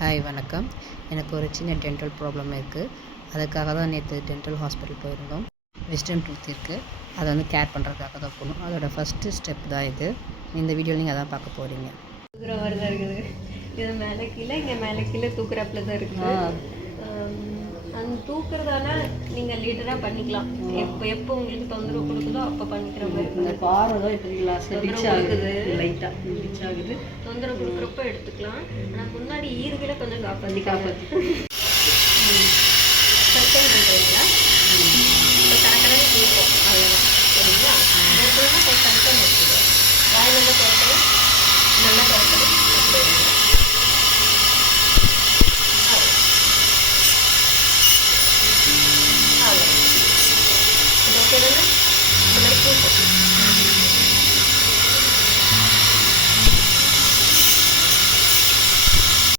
Hi வணக்கம். எனக்கு ஒரு சின்ன டென்டல் ப்ராப்ளம் இருக்குது. அதுக்காக தான் நேற்று டென்டல் ஹாஸ்பிட்டல் போயிருந்தோம். விஸ்டம் டூத் இருக்குது, அதை வந்து கேர் பண்ணுறதுக்காக தான் போகணும். அதோட ஃபஸ்ட்டு ஸ்டெப் தான் இது. இந்த வீடியோவில் நீங்கள் அதான் பார்க்க போகிறீங்க. தூக்குற மாதிரி தான் இருக்குது. இது மேலே கீழே, இங்கே மேலே கீழே தூக்குறாப்புல தான் இருக்குது. அந்த தூக்குறதால நீங்கள் லீடராக பண்ணிக்கலாம். எப்போ உங்களுக்கு தொந்தரவு கொடுக்குதோ அப்போ பண்ணிக்கிற மாதிரி. இந்த பாறை தான் இப்போ ஆகுது, லைட்டாக டிச் ஆகுது. தொந்தரவு கொடுக்குறப்ப எடுத்துக்கலாம். ஆனால் முன்னாடி ஈறுகளை கொஞ்சம் காப்பாற்றி காப்பாற்றி சஸ்டைன் பண்ணுறீங்களா?